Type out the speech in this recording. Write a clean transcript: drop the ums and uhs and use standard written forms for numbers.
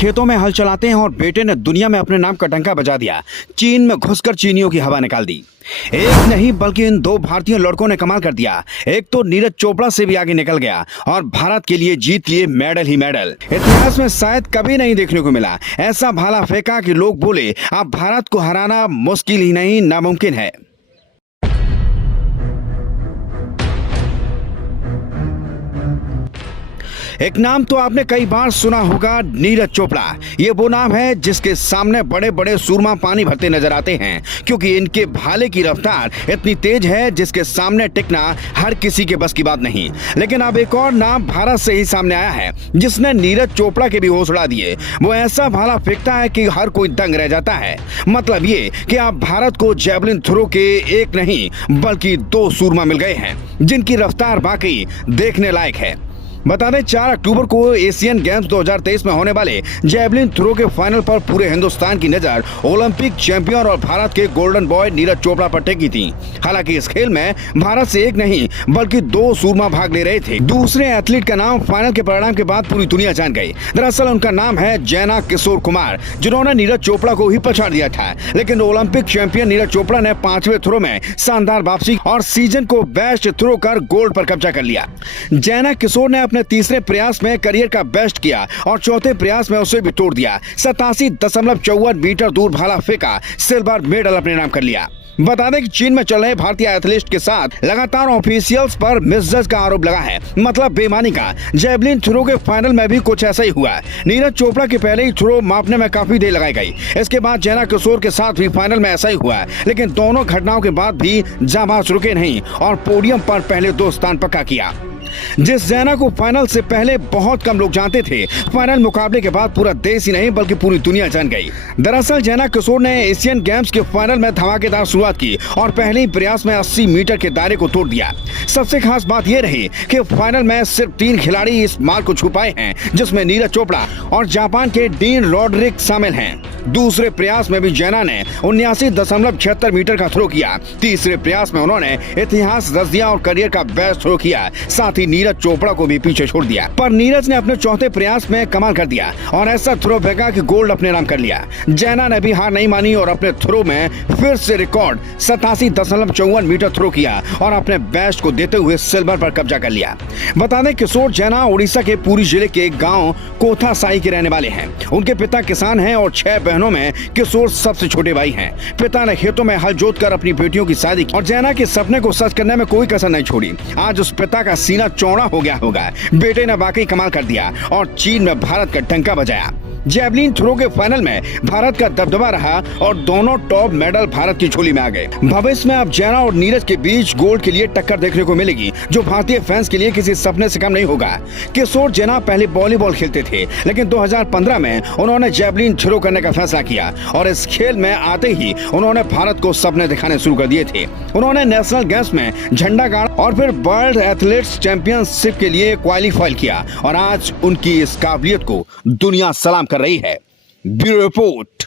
खेतों में हल चलाते हैं और बेटे ने दुनिया में अपने नाम का डंका बजा दिया। चीन में घुसकर चीनियों की हवा निकाल दी। एक नहीं बल्कि इन दो भारतीय लड़कों ने कमाल कर दिया। एक तो नीरज चोपड़ा से भी आगे निकल गया और भारत के लिए जीत लिए मेडल ही मेडल। इतिहास में शायद कभी नहीं देखने को मिला। ऐसा भाला फेंका कि लोग बोले अब भारत को हराना मुश्किल ही नहीं नामुमकिन है। एक नाम तो आपने कई बार सुना होगा, नीरज चोपड़ा। ये वो नाम है जिसके सामने बड़े बड़े सूरमा पानी भरते नजर आते हैं, क्योंकि इनके भाले की रफ्तार इतनी तेज है जिसके सामने टिकना हर किसी के बस की बात नहीं। लेकिन अब एक और नाम भारत से ही सामने आया है जिसने नीरज चोपड़ा के भी होश उड़ा दिए। वो ऐसा भाला फेंकता है कि हर कोई दंग रह जाता है। मतलब ये कि अब भारत को जैवलिन थ्रो के एक नहीं बल्कि दो सूरमा मिल गए हैं जिनकी रफ्तार वाकई देखने लायक है। बता दें 4 अक्टूबर को एशियन गेम्स 2023 में होने वाले जैवलिन थ्रो के फाइनल पर पूरे हिंदुस्तान की नजर ओलंपिक चैंपियन और भारत के गोल्डन बॉय नीरज चोपड़ा पर टिकी थी। हालांकि इस खेल में भारत से एक नहीं बल्कि 2 सूरमा भाग ले रहे थे। दूसरे एथलीट का नाम फाइनल के परिणाम के बाद पूरी दुनिया जान गई। दरअसल उनका नाम है जैना किशोर कुमार, जिन्होंने नीरज चोपड़ा को ही पछाड़ दिया था। लेकिन ओलंपिक चैंपियन नीरज चोपड़ा ने 5वें थ्रो में शानदार वापसी और सीजन को बेस्ट थ्रो कर गोल्ड पर कब्जा कर लिया। जैना किशोर ने अपने तीसरे प्रयास में करियर का बेस्ट किया और चौथे प्रयास में उसे भी तोड़ दिया। 87.54 मीटर दूर भाला फेंका, सिल्वर मेडल अपने नाम कर लिया। बता दें कि चीन में चल रहे भारतीय एथलीट के साथ लगातार ऑफिशियल्स पर मिसजज का आरोप लगा है, मतलब बेईमानी का। जैवलिन थ्रो के फाइनल में भी कुछ ऐसा ही हुआ। नीरज चोपड़ा के पहले ही थ्रो मापने में काफी देर लगाई गई। इसके बाद जैना किशोर के साथ भी फाइनल में ऐसा ही हुआ, लेकिन दोनों घटनाओं के बाद भी जाबाज रुके नहीं और पोडियम पर पहले 2 स्थान पक्का किया। जिस जैना को फाइनल से पहले बहुत कम लोग जानते थे, फाइनल मुकाबले के बाद पूरा देश ही नहीं बल्कि पूरी दुनिया जान गई। दरअसल जैना किशोर ने एशियन गेम्स के फाइनल में धमाकेदार शुरुआत की और पहले ही प्रयास में 80 मीटर के दायरे को तोड़ दिया। सबसे खास बात यह रही कि फाइनल में सिर्फ 3 खिलाड़ी इस मार्क को छू पाए हैं, जिसमें नीरज चोपड़ा और जापान के डीन रॉड्रिक शामिल हैं। दूसरे प्रयास में भी जैना ने 79.76 मीटर का थ्रो किया। तीसरे प्रयास में उन्होंने इतिहास रच दिया और करियर का बेस्ट थ्रो किया। साथ ही नीरज चोपड़ा को भी पीछे छोड़ दिया। पर नीरज ने अपने चौथे प्रयास में कमाल कर दिया और ऐसा थ्रो फेंका कि गोल्ड अपने नाम कर लिया। जैना ने भी हार नहीं मानी और अपने थ्रो में फिर से रिकॉर्ड 87.54 मीटर थ्रो किया और अपने बेस्ट को देते हुए सिल्वर पर कब्जा कर लिया। बता दें किशोर जैना उड़ीसा के पुरी जिले के गाँव कोथासाई के रहने वाले हैं। उनके पिता किसान हैं और 6 बहनों में किशोर सबसे छोटे भाई हैं। पिता ने खेतों में हल जोतकर अपनी बेटियों की शादी की और जैना के सपने को सच करने में कोई कसर नहीं छोड़ी। आज उस पिता का सीना चौड़ा हो गया होगा। बेटे ने वाकई कमाल कर दिया और चीन में भारत का डंका बजाया। जैवलिन थ्रो के फाइनल में भारत का दबदबा रहा और दोनों टॉप मेडल भारत की झोली में आ गए। भविष्य में अब जैना और नीरज के बीच गोल्ड के लिए टक्कर देखने को मिलेगी, जो भारतीय फैंस के लिए किसी सपने से कम नहीं होगा। किशोर जैना पहले वॉलीबॉल खेलते थे, लेकिन 2015 में उन्होंने जैवलिन थ्रो करने का फैसला किया और इस खेल में आते ही उन्होंने भारत को सपने दिखाने शुरू कर दिए थे। उन्होंने नेशनल गेम्स में झंडा गाड़ा और फिर वर्ल्ड एथलेटिक्स चैंपियनशिप के लिए क्वालिफाई किया और आज उनकी इस काबिलियत को दुनिया सलाम कर रही है। Bureau report.